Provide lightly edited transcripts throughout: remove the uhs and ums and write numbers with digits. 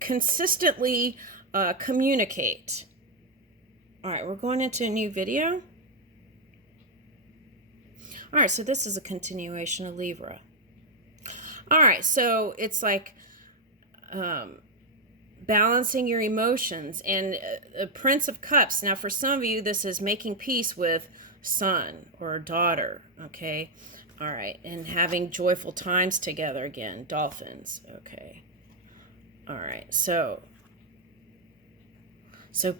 consistently communicate. All right, we're going into a new video. All right, so this is a continuation of Libra. All right, so it's like balancing your emotions and Prince of Cups. Now, for some of you, this is making peace with son or daughter, okay? All right, and having joyful times together again, dolphins, okay? All right, so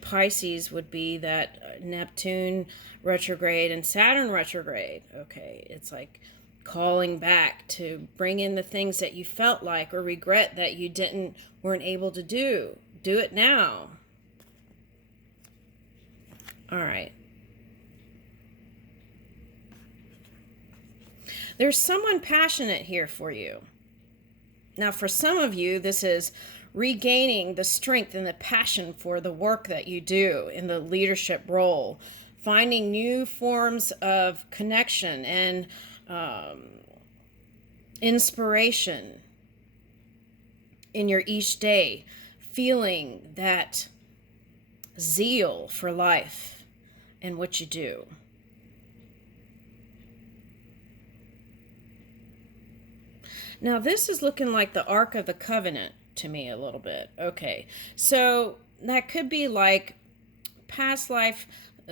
Pisces would be that Neptune retrograde and Saturn retrograde, okay? It's like calling back to bring in the things that you felt like or regret that you weren't able to do. Do it now. All right. There's someone passionate here for you. Now, for some of you, this is regaining the strength and the passion for the work that you do in the leadership role, finding new forms of connection and inspiration in your each day, feeling that zeal for life and what you do. Now, this is looking like the Ark of the Covenant to me a little bit. Okay, so that could be like past life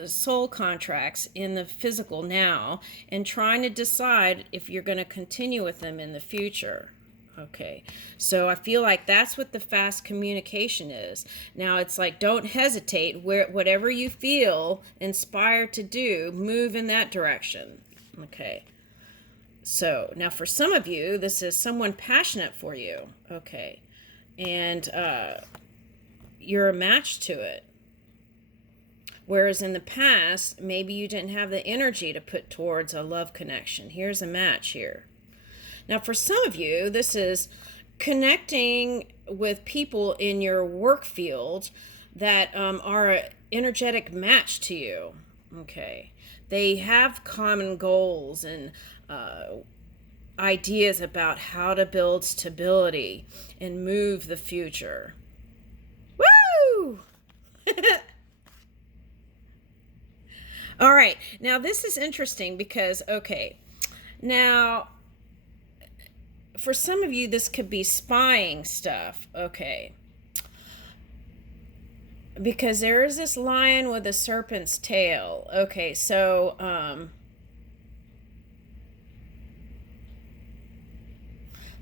soul contracts in the physical now and trying to decide if you're going to continue with them in the future. Okay, so I feel like that's what the fast communication is. Now, it's like, don't hesitate. Whatever you feel inspired to do, move in that direction. Okay. So now for some of you, this is someone passionate for you. Okay. And you're a match to it. Whereas in the past, maybe you didn't have the energy to put towards a love connection. Here's a match here. Now for some of you, this is connecting with people in your work field that are an energetic match to you. Okay. They have common goals and ideas about how to build stability and move the future. Woo! All right. Now, this is interesting because, okay, now, for some of you, this could be spying stuff. Okay. Because there is this lion with a serpent's tail. Okay, so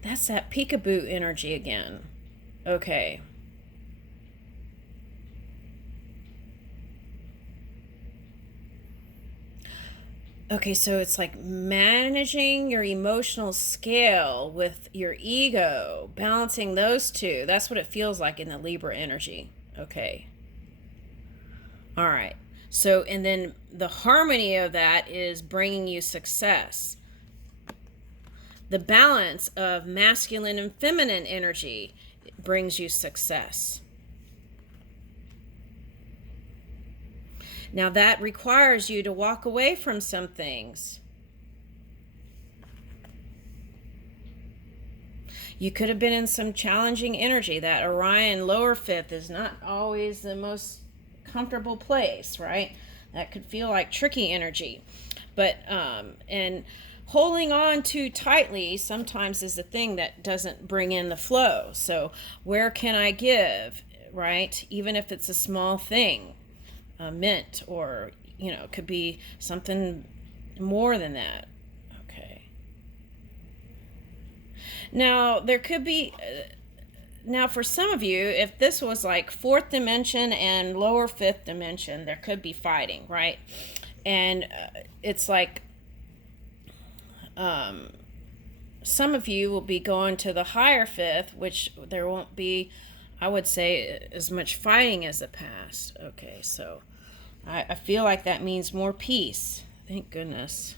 that's that peekaboo energy again. Okay. Okay, so it's like managing your emotional scale with your ego, balancing those two. That's what it feels like in the Libra energy. Okay. All right. So, and then the harmony of that is bringing you success. The balance of masculine and feminine energy brings you success. Now that requires you to walk away from some things. You could have been in some challenging energy. That Orion lower fifth is not always the most comfortable place, right? That could feel like tricky energy. But, and holding on too tightly sometimes is the thing that doesn't bring in the flow. So where can I give, right? Even if it's a small thing. Mint, or it could be something more than that. Okay. Now there could be now for some of you, if this was like fourth dimension and lower fifth dimension, there could be fighting, right? And it's like some of you will be going to the higher fifth, which there won't be, I would say, as much fighting as the past. Okay, so I feel like that means more peace. Thank goodness.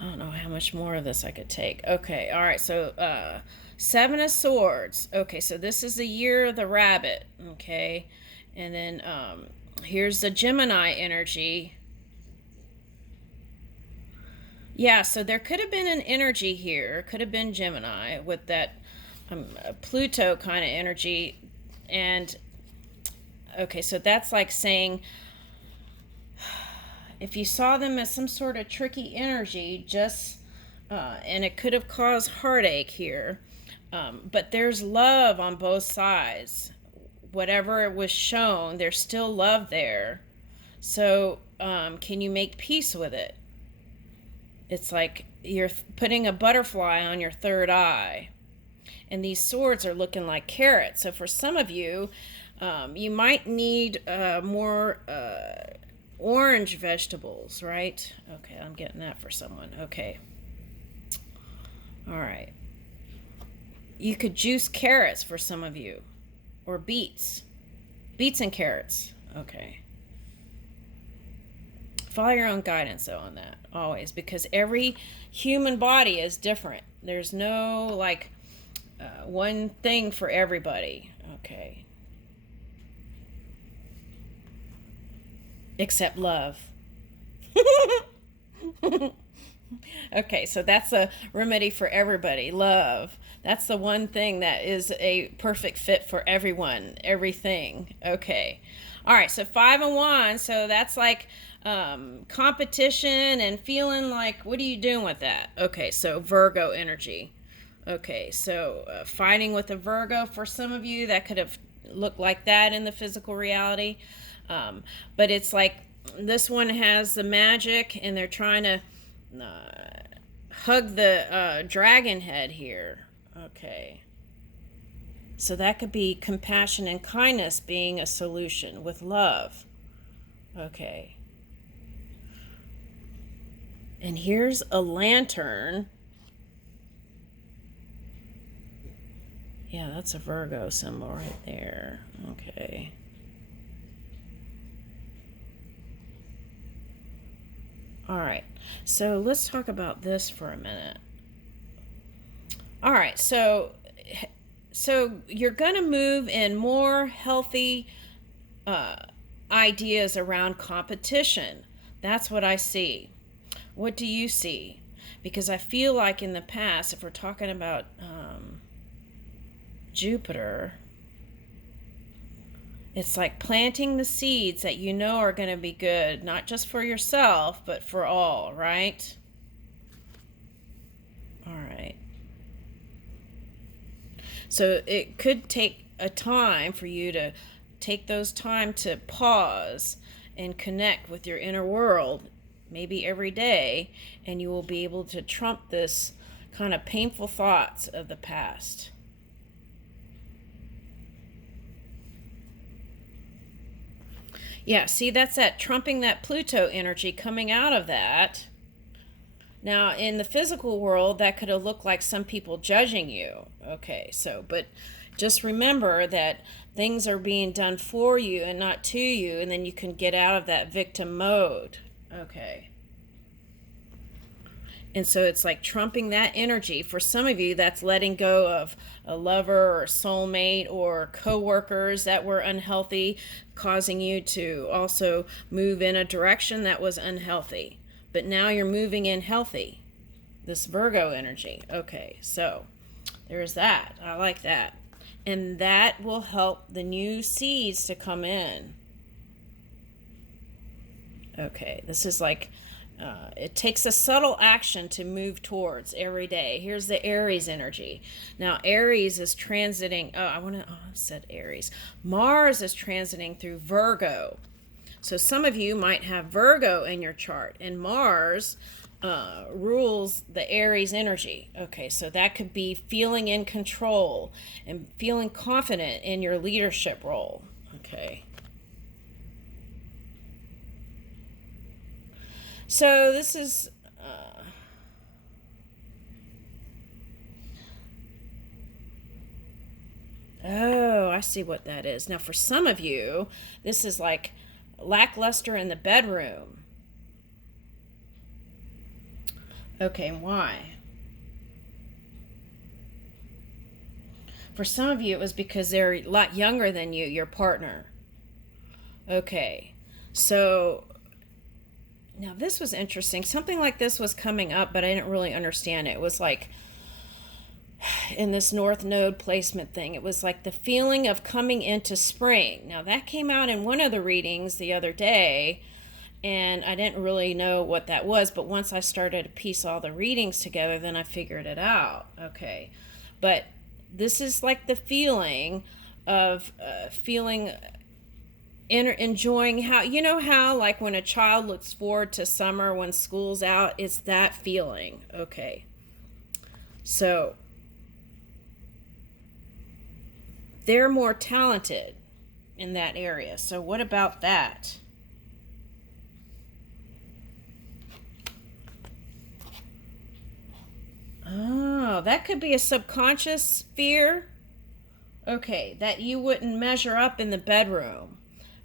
I don't know how much more of this I could take. Okay, all right, so Seven of Swords. Okay, so this is the year of the rabbit, okay? And then here's the Gemini energy. Yeah, so there could have been an energy here. Could have been Gemini with that Pluto kind of energy. And okay, so that's like saying if you saw them as some sort of tricky energy, just and it could have caused heartache here, but there's love on both sides. Whatever it was shown, there's still love there. So can you make peace with it? It's like you're putting a butterfly on your third eye. And these swords are looking like carrots. So for some of you, you might need more orange vegetables, right? Okay, I'm getting that for someone. Okay. All right. You could juice carrots for some of you, or beets. Beets and carrots. Okay. Follow your own guidance, though, on that, always, because every human body is different. There's no, like, one thing for everybody. Okay. Except love. Okay, so that's a remedy for everybody. Love. That's the one thing that is a perfect fit for everyone. Everything. Okay. All right, so 5 and 1. So that's like competition and feeling like, what are you doing with that? Okay, so Virgo energy. Okay, so fighting with a Virgo for some of you, that could have looked like that in the physical reality. But it's like this one has the magic, and they're trying to hug the dragon head here. Okay. So that could be compassion and kindness being a solution with love. Okay. And here's a lantern. Yeah, that's a Virgo symbol right there. Okay. All right. So let's talk about this for a minute. All right. So you're going to move in more healthy ideas around competition. That's what I see. What do you see? Because I feel like in the past, if we're talking about Jupiter, it's like planting the seeds that you know are going to be good, not just for yourself, but for all, right? All right. So it could take a time for you to take those time to pause and connect with your inner world, maybe every day, and you will be able to trump this kind of painful thoughts of the past. Yeah, see, that's that trumping that Pluto energy coming out of that. Now, in the physical world, that could have looked like some people judging you. Okay, so, but just remember that things are being done for you and not to you, and then you can get out of that victim mode. Okay. And so it's like trumping that energy. For some of you, that's letting go of a lover or a soulmate or coworkers that were unhealthy, causing you to also move in a direction that was unhealthy. But now you're moving in healthy. This Virgo energy. Okay, so there's that. I like that. And that will help the new seeds to come in. Okay, this is like it takes a subtle action to move towards every day. Here's the Aries energy. Now, Aries is transiting. I said Aries. Mars is transiting through Virgo. So some of you might have Virgo in your chart, and Mars rules the Aries energy. Okay, so that could be feeling in control and feeling confident in your leadership role. Okay. So this is oh, I see what that is. Now for some of you, this is like lackluster in the bedroom. Okay, why? For some of you, it was because they're a lot younger than you, your partner. Okay, so now this was interesting. Something like this was coming up, but I didn't really understand it. It was like in this North Node placement thing. It was like the feeling of coming into spring. Now, that came out in one of the readings the other day, and I didn't really know what that was, but once I started to piece all the readings together, then I figured it out. Okay. But this is like the feeling of enjoying how, you know how like when a child looks forward to summer when school's out, it's that feeling. Okay. So they're more talented in that area. So what about that? Oh, that could be a subconscious fear. Okay, that you wouldn't measure up in the bedroom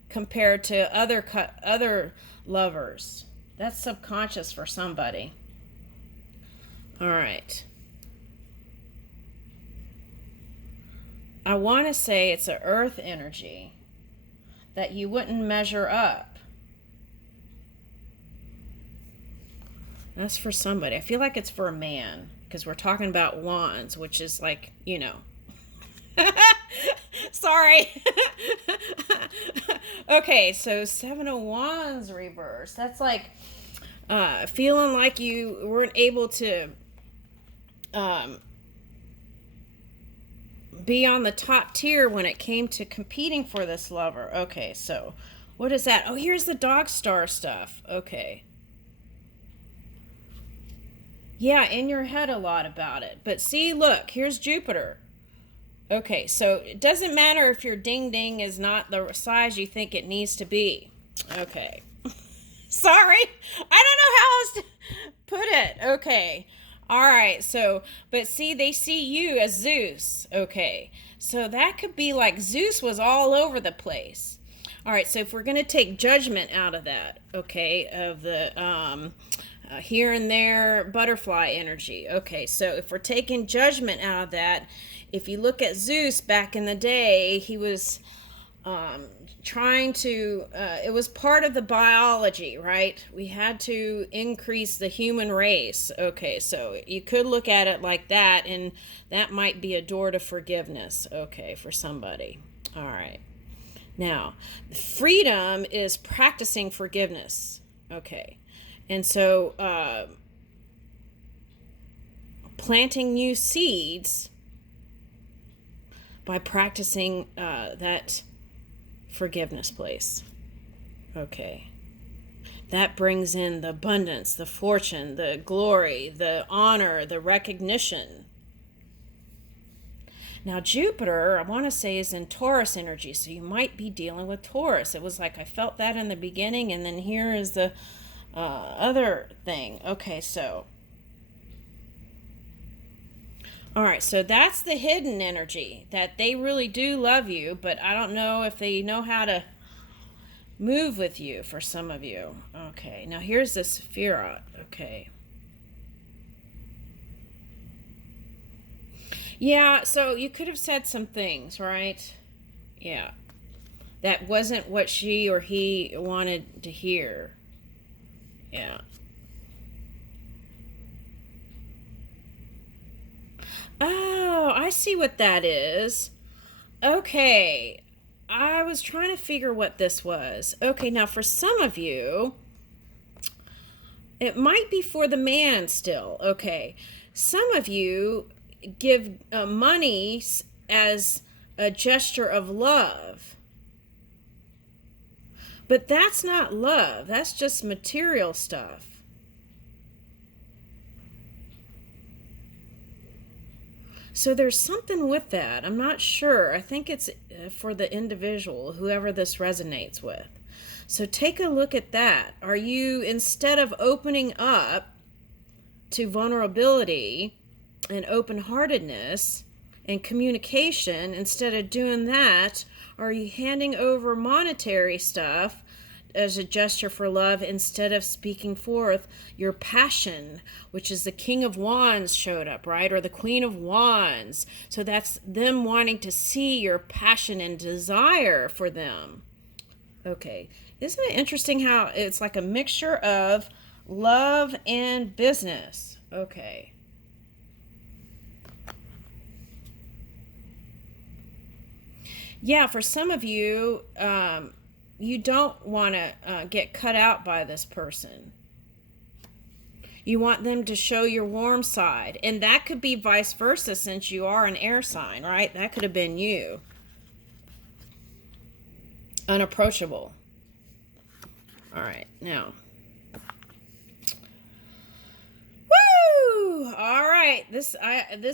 compared to other lovers. That's subconscious for somebody. All right. I want to say it's an earth energy that you wouldn't measure up. That's for somebody. I feel like it's for a man because we're talking about wands, which is like, you know. Sorry. Okay, so 7 of Wands reverse. That's like feeling like you weren't able to be on the top tier when it came to competing for this lover. Okay, so what is that? Oh, here's the dog star stuff. Okay. Yeah, in your head a lot about it. But see, look, here's Jupiter. Okay, so it doesn't matter if your ding ding is not the size you think it needs to be. Okay. Sorry. I don't know how else to put it. Okay. All right. So, but see, they see you as Zeus. Okay. So that could be like Zeus was all over the place. All right. So if we're going to take judgment out of that, okay, of the here and there butterfly energy. Okay. So if we're taking judgment out of that, if you look at Zeus back in the day, he was trying to, it was part of the biology, right? We had to increase the human race. Okay, so you could look at it like that, and that might be a door to forgiveness, okay, for somebody. All right. Now, freedom is practicing forgiveness, okay. And so planting new seeds by practicing that forgiveness place. Okay. That brings in the abundance, the fortune, the glory, the honor, the recognition. Now, Jupiter, I want to say, is in Taurus energy, so you might be dealing with Taurus. It was like I felt that in the beginning, and then here is the other thing. Okay, so all right, so that's the hidden energy, that they really do love you, but I don't know if they know how to move with you for some of you. Okay, now here's the Sephiroth. Okay. Yeah, so you could have said some things, right? Yeah. That wasn't what she or he wanted to hear. Yeah. Oh, I see what that is. Okay. I was trying to figure what this was. Okay, now for some of you, it might be for the man still. Okay. Some of you give money as a gesture of love. But that's not love. That's just material stuff. So there's something with that. I'm not sure. I think it's for the individual, whoever this resonates with. So take a look at that. Are you, instead of opening up to vulnerability and open-heartedness and communication, instead of doing that, are you handing over monetary stuff as a gesture for love instead of speaking forth your passion, which is the King of Wands showed up, right? Or the Queen of Wands. So that's them wanting to see your passion and desire for them. Okay. Isn't it interesting how it's like a mixture of love and business? Okay. Yeah, for some of you, you don't want to get cut out by this person. You want them to show your warm side. And that could be vice versa, since you are an air sign, right? That could have been you. Unapproachable. All right, now. Woo! All right, this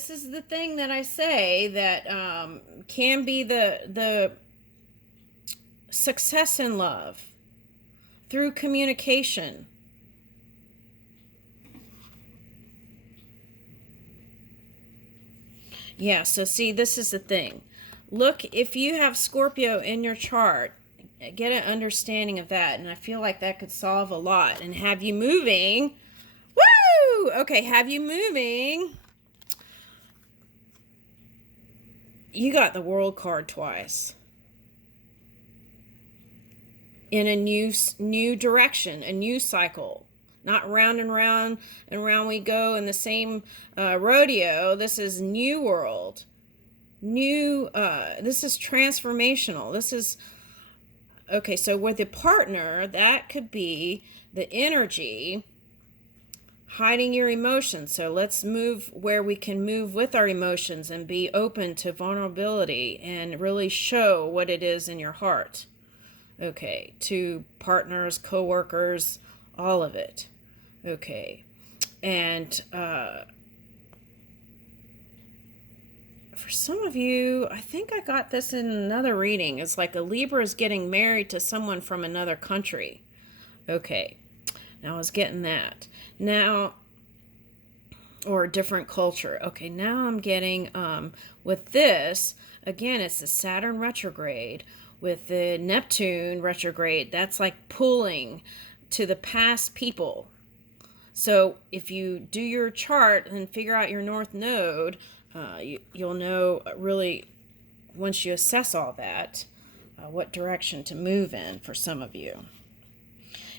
is the thing that I say that can be the success in love through communication. Yeah, so see, this is the thing. Look, if you have Scorpio in your chart, get an understanding of that, and I feel like that could solve a lot and have you moving. Woo! Okay, have you moving. You got the World card twice. In a new direction, a new cycle. Not round and round and round we go in the same rodeo. This is new world. This is transformational. This is, okay, so with a partner, that could be the energy hiding your emotions. So let's move where we can move with our emotions and be open to vulnerability and really show what it is in your heart. Okay, to partners, co-workers, all of it. Okay, and for some of you, I think I got this in another reading. It's like a Libra is getting married to someone from another country. Okay, now I was getting that. Now, or a different culture. Okay, now I'm getting, with this, again, it's the Saturn retrograde. With the Neptune retrograde, that's like pulling to the past people. So if you do your chart and figure out your North Node, you'll know really, once you assess all that, what direction to move in for some of you.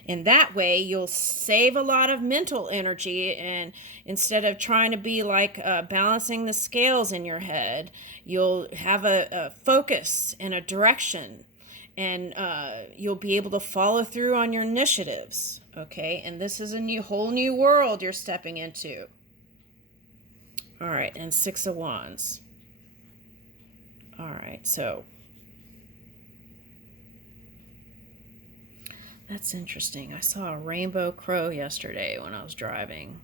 And that way you'll save a lot of mental energy, and instead of trying to be like balancing the scales in your head, you'll have a focus and a direction, and you'll be able to follow through on your initiatives. Okay, and this is a whole new world you're stepping into. All right, and Six of Wands. All right, so that's interesting. I saw a rainbow crow yesterday when I was driving.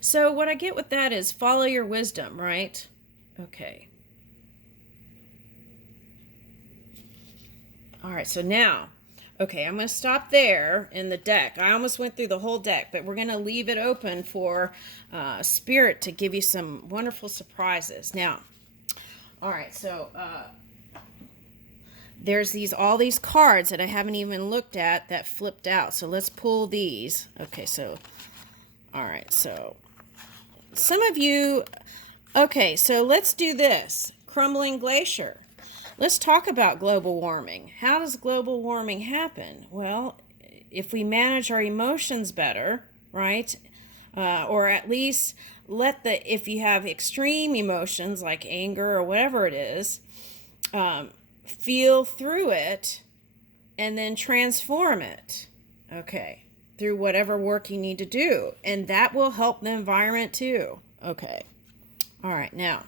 So what I get with that is follow your wisdom, right? Okay. All right, so now, okay, I'm going to stop there in the deck. I almost went through the whole deck, but we're going to leave it open for Spirit to give you some wonderful surprises. Now, all right, so there's all these cards that I haven't even looked at that flipped out. So let's pull these. Okay, so, all right, so some of you, okay, so let's do this. Crumbling glacier. Let's talk about global warming. How does global warming happen? Well, if we manage our emotions better, right? Or at least if you have extreme emotions like anger or whatever it is, feel through it and then transform it, okay, through whatever work you need to do. And that will help the environment too. Okay. All right, now,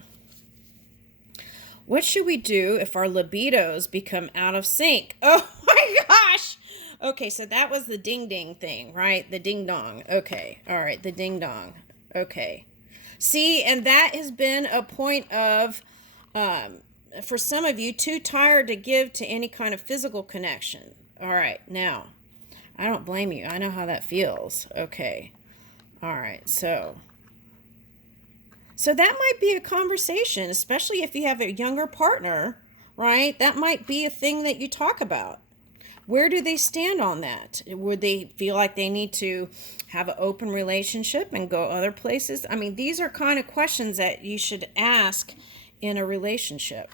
what should we do if our libidos become out of sync? Oh my gosh! Okay, so that was the ding-ding thing, right? The ding-dong. Okay, all right, the ding-dong. Okay. See, and that has been a point of, for some of you, too tired to give to any kind of physical connection. All right, now, I don't blame you. I know how that feels. Okay. All right, so that might be a conversation, especially if you have a younger partner, right? That might be a thing that you talk about. Where do they stand on that? Would they feel like they need to have an open relationship and go other places? I mean, these are kind of questions that you should ask in a relationship.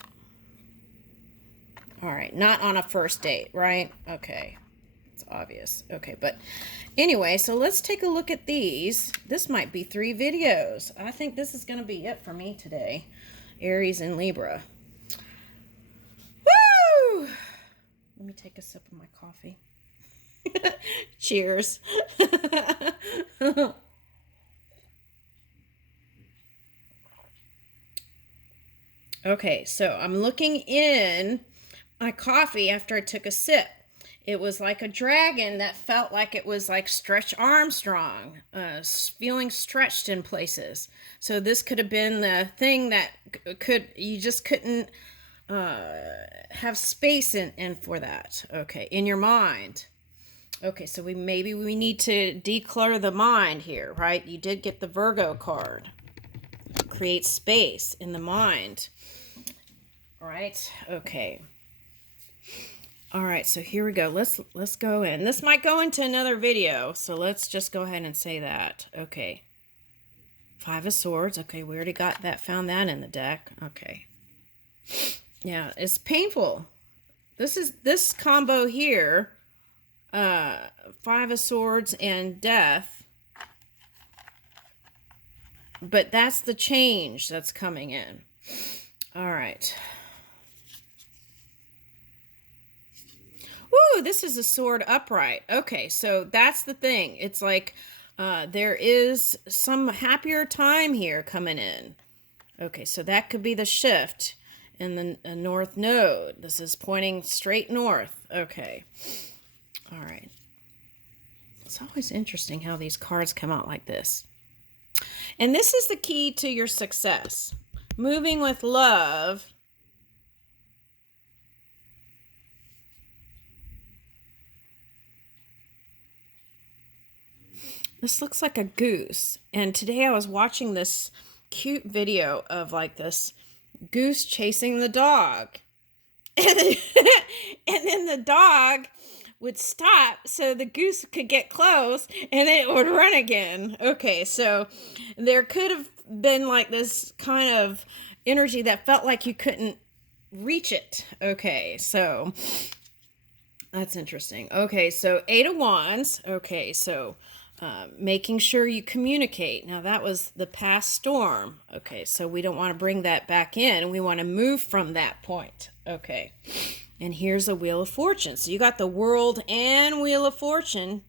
All right, not on a first date, right? Okay, it's obvious. Okay, but anyway, so let's take a look at these. This might be 3 videos. I think this is going to be it for me today. Aries and Libra. Woo! Let me take a sip of my coffee. Cheers. Okay, so I'm looking in my coffee after I took a sip. It was like a dragon that felt like it was like Stretch Armstrong, feeling stretched in places. So this could have been the thing that you just couldn't have space in for that. Okay, in your mind. Okay, so maybe we need to declutter the mind here, right? You did get the Virgo card. Create space in the mind. All right. Okay. All right, so here we go. Let's go in. This might go into another video, so let's just go ahead and say that. Okay. 5 of Swords. Okay, we already got that, found that in the deck. Okay. Yeah, it's painful. This combo here, 5 of Swords and Death. But that's the change that's coming in. All right. Woo, this is a sword upright. Okay, so that's the thing. It's like there is some happier time here coming in. Okay, so that could be the shift in the north node. This is pointing straight north. Okay. All right. It's always interesting how these cards come out like this. And this is the key to your success. Moving with love. This looks like a goose. And today I was watching this cute video of like this goose chasing the dog. And then the dog would stop so the goose could get close and then it would run again. Okay, so there could have been like this kind of energy that felt like you couldn't reach it. Okay, so that's interesting. Okay, so 8 of Wands. Okay, so making sure you communicate. Now that was the past storm. Okay, so we don't want to bring that back in. We want to move from that point. Okay, and here's a Wheel of Fortune. So you got the World and Wheel of Fortune.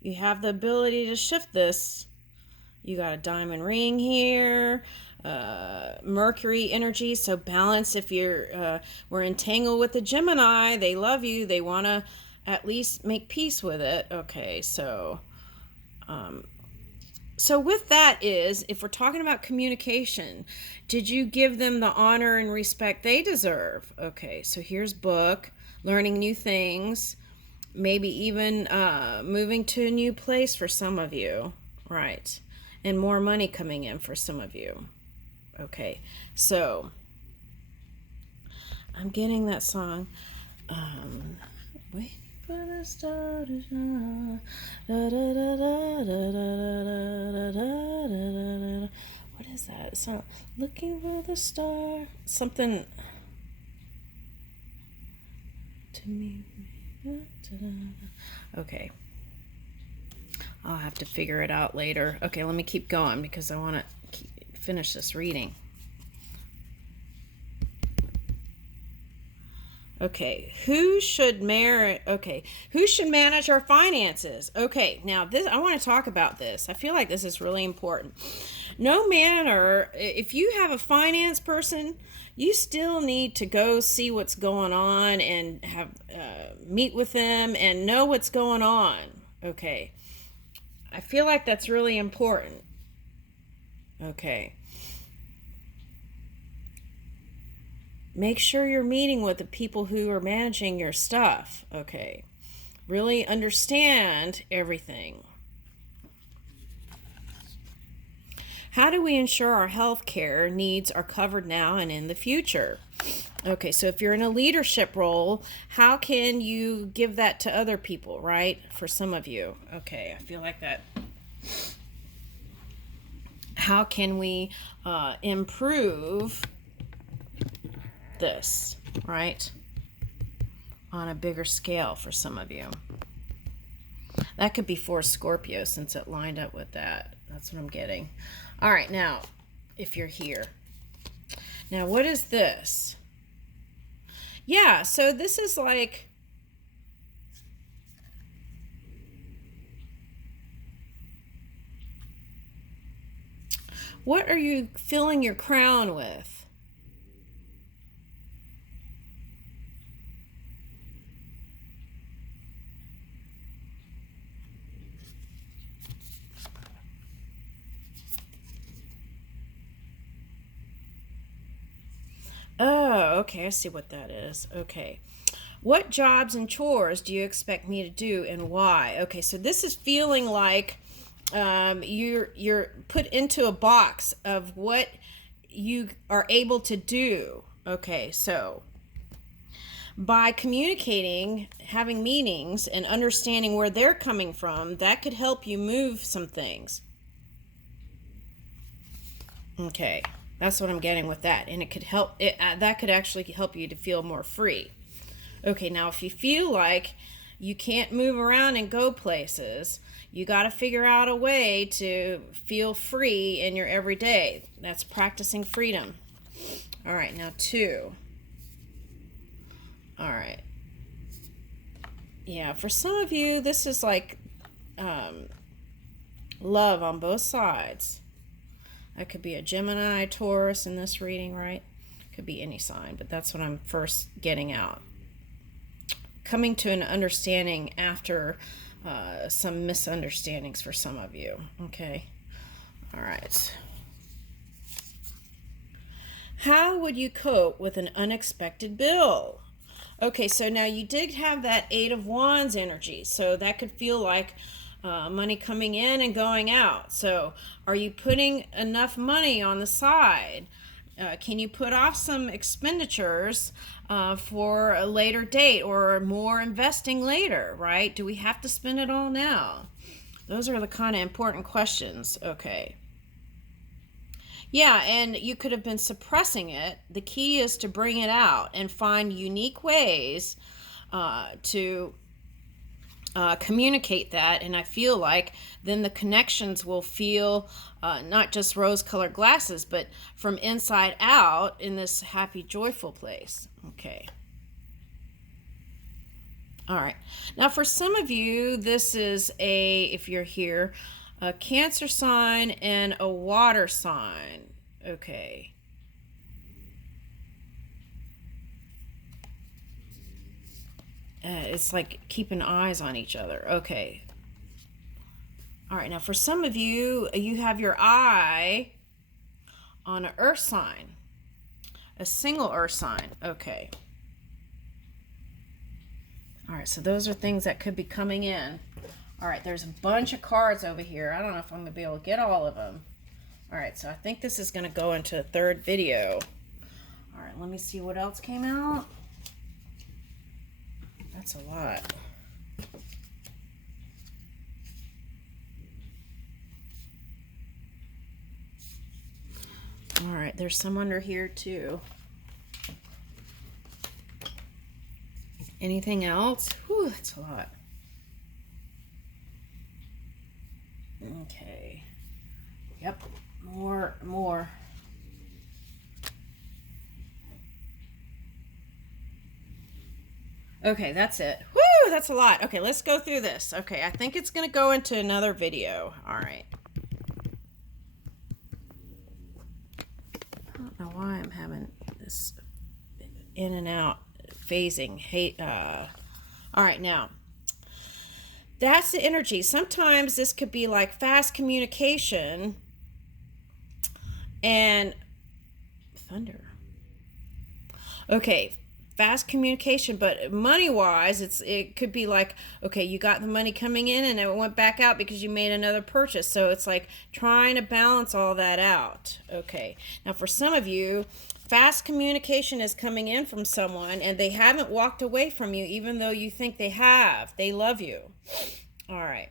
You have the ability to shift this. You got a diamond ring here. Mercury energy, so balance. If we're entangled with the Gemini, they love you. They want to at least make peace with it. Okay, so with that is, if we're talking about communication, did you give them the honor and respect they deserve? Okay, so here's book, learning new things, maybe even moving to a new place for some of you, right? And more money coming in for some of you. Okay, so I'm getting that song. Wait for the star to shine. What is that? So looking for the star. Something to me. Okay. I'll have to figure it out later. Okay, let me keep going because I want to finish this reading. Okay, who should manage our finances? Okay, now this, I want to talk about this. I feel like this is really important. No matter if you have a finance person, you still need to go see what's going on and have meet with them and know what's going on. Okay, I feel like that's really important. Okay. Make sure you're meeting with the people who are managing your stuff. Okay. Really understand everything. How do we ensure our health care needs are covered now and in the future? Okay, so if you're in a leadership role, how can you give that to other people, right? For some of you. Okay, I feel like that. How can we improve this, right? On a bigger scale for some of you. That could be for Scorpio since it lined up with that. That's what I'm getting. All right, now, if you're here. Now, what is this? Yeah, so this is like, what are you filling your crown with? Oh, okay, I see what that is. Okay. What jobs and chores do you expect me to do and why? Okay, so this is feeling like you're put into a box of what you are able to do. Okay, so by communicating, having meetings, and understanding where they're coming from, that could help you move some things. Okay, that's what I'm getting with that, and it could help. That could actually help you to feel more free. Okay, now if you feel like you can't move around and go places, you got to figure out a way to feel free in your everyday. That's practicing freedom. All right, now 2. All right. Yeah, for some of you, this is like love on both sides. That could be a Gemini, Taurus in this reading, right? Could be any sign, but that's what I'm first getting out. Coming to an understanding after some misunderstandings for some of you. Okay. All right. How would you cope with an unexpected bill? Okay, so now you did have that 8 of Wands energy, so that could feel like money coming in and going out. So are you putting enough money on the side? Can you put off some expenditures for a later date or more investing later, right? Do we have to spend it all now? Those are the kind of important questions. Okay. Yeah, and you could have been suppressing it. The key is to bring it out and find unique ways to communicate that. And I feel like then the connections will feel not just rose-colored glasses, but from inside out in this happy, joyful place. Okay. All right. Now, for some of you, this is if you're here, a Cancer sign and a water sign. Okay. It's like keeping eyes on each other. Okay. All right. Now, for some of you, you have your eye on an earth sign, a single earth sign. Okay. All right. So those are things that could be coming in. All right, there's a bunch of cards over here. I don't know if I'm going to be able to get all of them. All right, so I think this is going to go into a third video. All right, let me see what else came out. That's a lot. All right, there's some under here too. Anything else? Whew, that's a lot. Okay. Yep. More. Okay, that's it. Woo, that's a lot. Okay, let's go through this. Okay, I think it's going to go into another video. All right. I don't know why I'm having this in and out phasing. All right, now. That's the energy. Sometimes this could be like fast communication and thunder. Okay, fast communication, but money-wise, it could be like, okay, you got the money coming in and it went back out because you made another purchase. So it's like trying to balance all that out. Okay, now for some of you, fast communication is coming in from someone and they haven't walked away from you even though you think they have. They love you. All right.